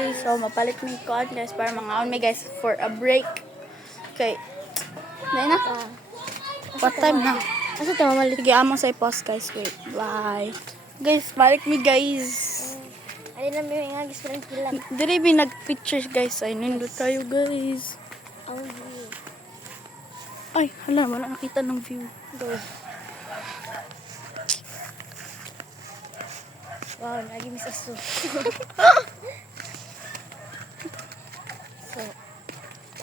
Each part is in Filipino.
guys. So, mapalit may kuan guys para mga may guys for a break. Okay. Dahil na? What time na? Asa ito mamalit? Sige, among sa i-pause guys. Wait. Bye. Guys, balik me guys. Alin na may nga gusto rin sila. Diri bi nag-pictures guys. Ay, nindot tayo guys. Ang view. Ay, hala, wala nakita ng view. Go. Wow, lagi miss aso. So,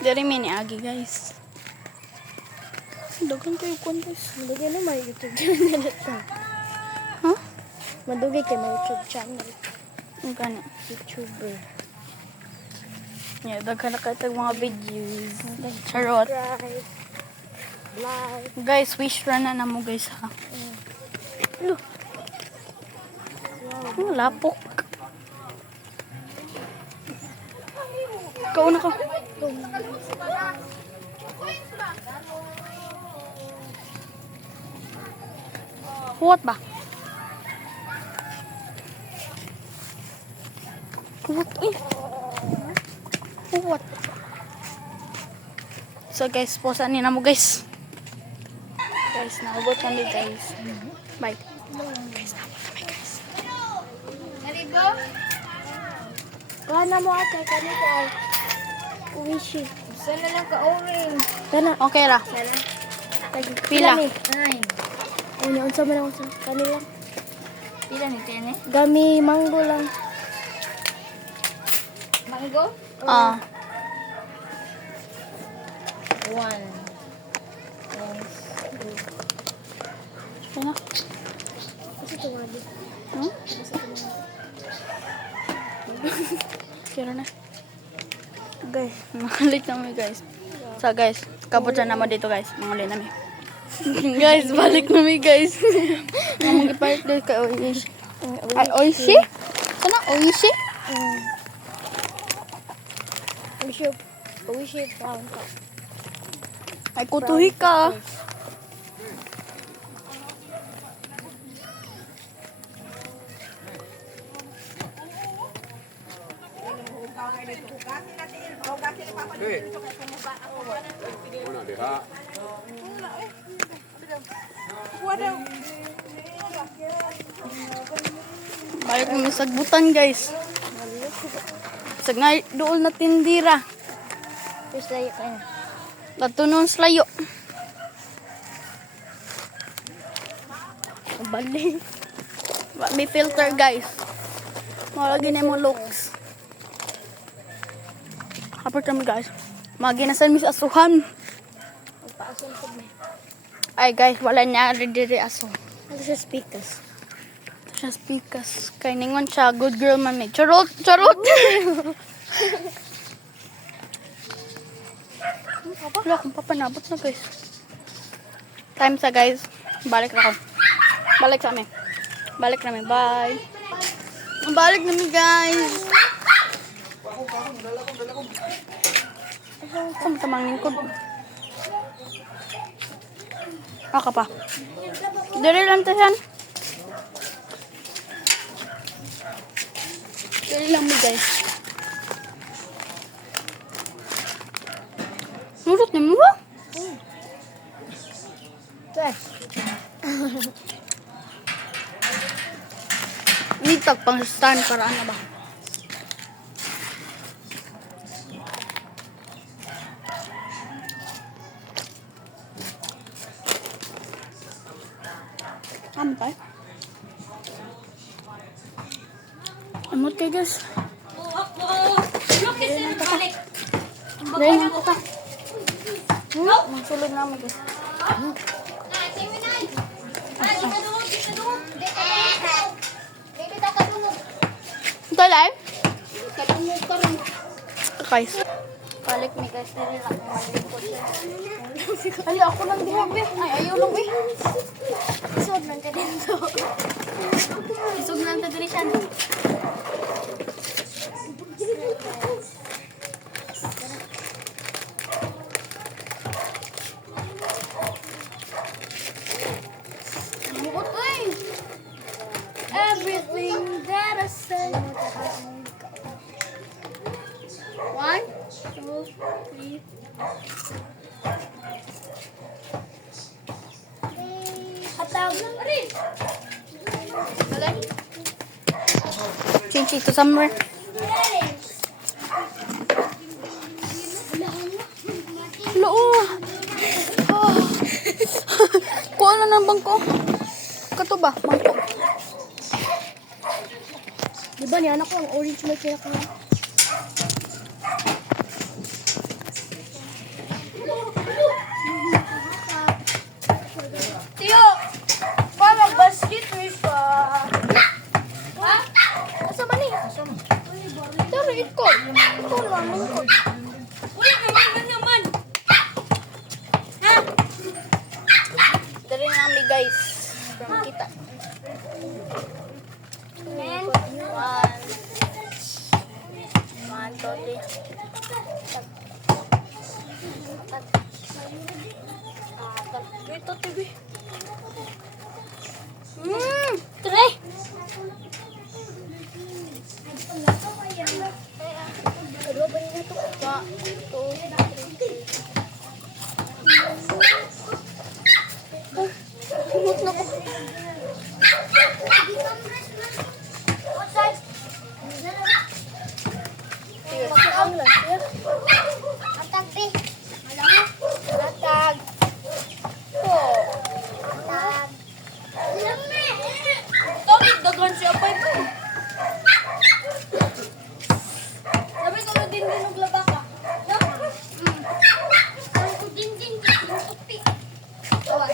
Diri mi ni Agi guys. Dagan kayo kuan guys. madugay na may YouTube channel ito. Ha? Madugay kay may YouTube channel. Ang gani. YouTuber. Yeah, daghan na kayo mga videos. Charot. Subscribe. Like. Guys, wish run na mo guys ha. Look. Oh, lapok. Ikaw na ka. What ba? What? Uy. What? So guys, posa ni na mo guys. Guys, naubot kami guys. Bye. Guys, naubot kami guys. Kuha na mo ate, kanito ay. Uwishi. Sana lang ka-orange. Kana. Okay ra. Pila. Ni? Ay, unsa man ako sa kanila. Pila ni Tene? Gami mango lang. Mango? Ah. One. Ano? Kasi tuwadi. Hmm? Kira na. Guys, nakalit namin guys. So guys, kabutan naman dito guys. Mangulit namin. Guys, balik namin guys. Ang mag-ipalit dito kay Oishi. Ay, Oishi? Sana, Oishi? Uwishi brown ka. Ay, kutuhi ka. Una diha. Balik namin sagbutan guys. Sa nga doon na tindira. Tapos layo ka na. Latunon slayo. Balik. May filter guys. Malagi na mo looks. Kapag kami guys. Maginasan mi sa asuhan. Magpaason ko na. Ay guys, wala niya diri aso. Ano sa speakers? Siya speakers. Kay ningon siya, good girl man may. Charot! Charot! Wala akong papanabot na guys. Time sa guys. Balik na ako. Balik sa amin. Balik namin. Bye. Balik namin guys. Saan tamang lingkod? Aka pa. Dari lang tasan. Dari lang mo guys. Nurut na mo ba? Tres. Nitag pang stand para ano ba? Ampay. Amot kayo guys. Dahil nang kata. Magsulod namin guys. Ito live? Guys. Balik ni guys. Dali lang. Ay, ako lang dihabi. Ay, ayaw lang eh. Isod man ka dito. Isog na ang tadirisyan. Atang. Change it to somewhere. Hello. Oh. Kuha na ng bangko. Kato ba? Bangko. Di ba ni anak ko ang orange may kinakain? Tiyo! Pa, mag-basket pa. Ha? Asa ba ni? Pero ikaw. Ikaw naman ko. Uy, naman. Ha? Dari na kami guys. From kita. Men. One, two, three. Ito, TV. Try. Kedua ba nila ito? Humot na ko. Atag, pe. Atag. Oh. Atag. Tawag, dagan siya pa ito. Sabi ko na din naglaba ka. No? Sabi ko din, tupi. Tawa.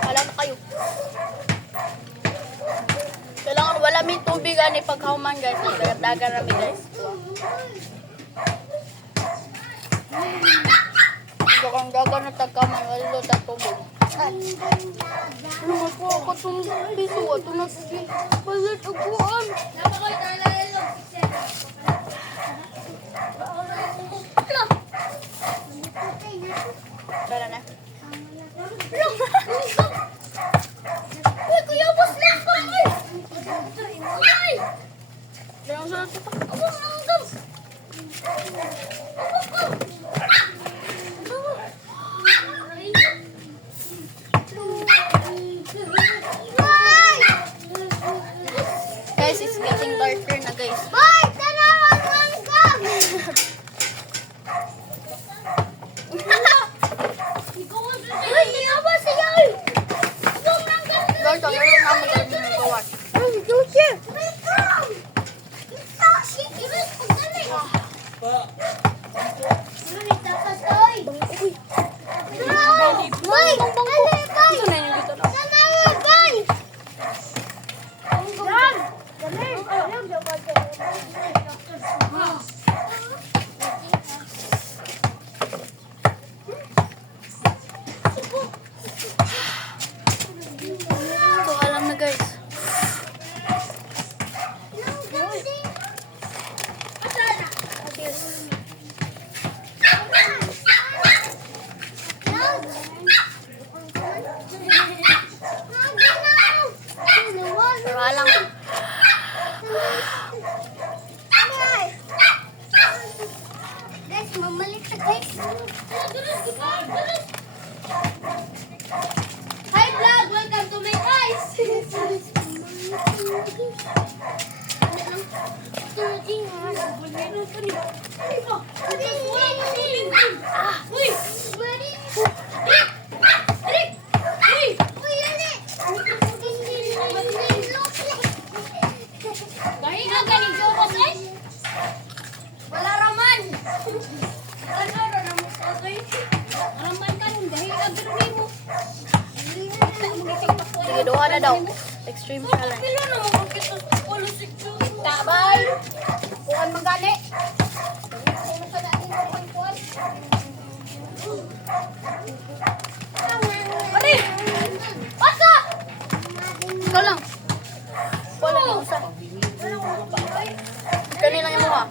Wala na kayo. Kailangan wala may tubig ani pagkauman guys. Dagan rami guys. Dagan na tagkamay. Wala ta tubig. Lumas ko ako itong piso. Ito na sige. Balit aguan. Tara na. Uy, kuya, bus lang pa. Uy! Dalang sa ito. Guys, it's getting darker na guys. Boy, tanawan lang ka! Uy, niya ba siya? Huwag lang ka! Guys, ang meron namin guys ng gawas. Ay, Josie! Taxi! Pagdali! Uy! Boy! Dali, boy! Ito na yung dito na. Dali, boy! Yan! Dali! Ito, alam na guys. Pero alam. Guys, mamalik na guys. Hi vlog, welcome to my guys. Wala raman. Raman ka nung dahil agro mo. Sige, duha na daw. Extreme challenge. Pilo na mo kita polo sikyo. Tabay. Bukan magani. Ari! Pasa! Ikaw lang. Wala na usa. Kanina yung mukha.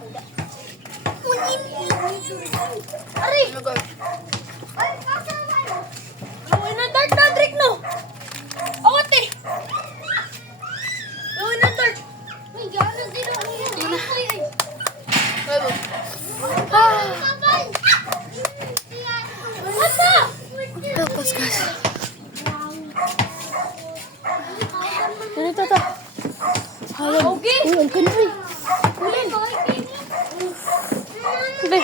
Ari! Ano guys? Ay, pasa tayo. Gawin na dart na, Drake, no? Awat eh! Gawin na dart. Ay, gano'n din ako yan. Ay, Okay. Uy, ang kanoy. Kulin ko, ikini. Be.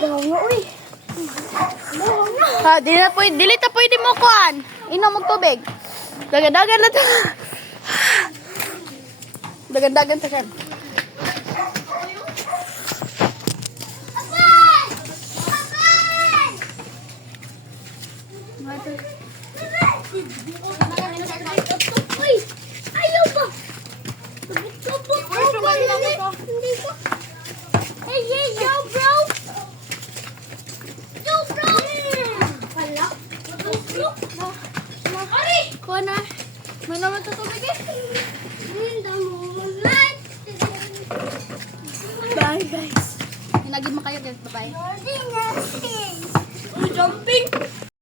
Daw nga, uy. Ha, dili ta pwede mo kuan. Inom og tubig. Dagan-dagan na to. Dagan-dagan ta siya. Uy, ayaw ba? Tubig ko. Hindi ko. Hey, yo, bro. Yo, bro. Hala. Ari! Kuan na. May naman to tubig eh. Bye guys. Hinagin mo kayo guys. Bye-bye.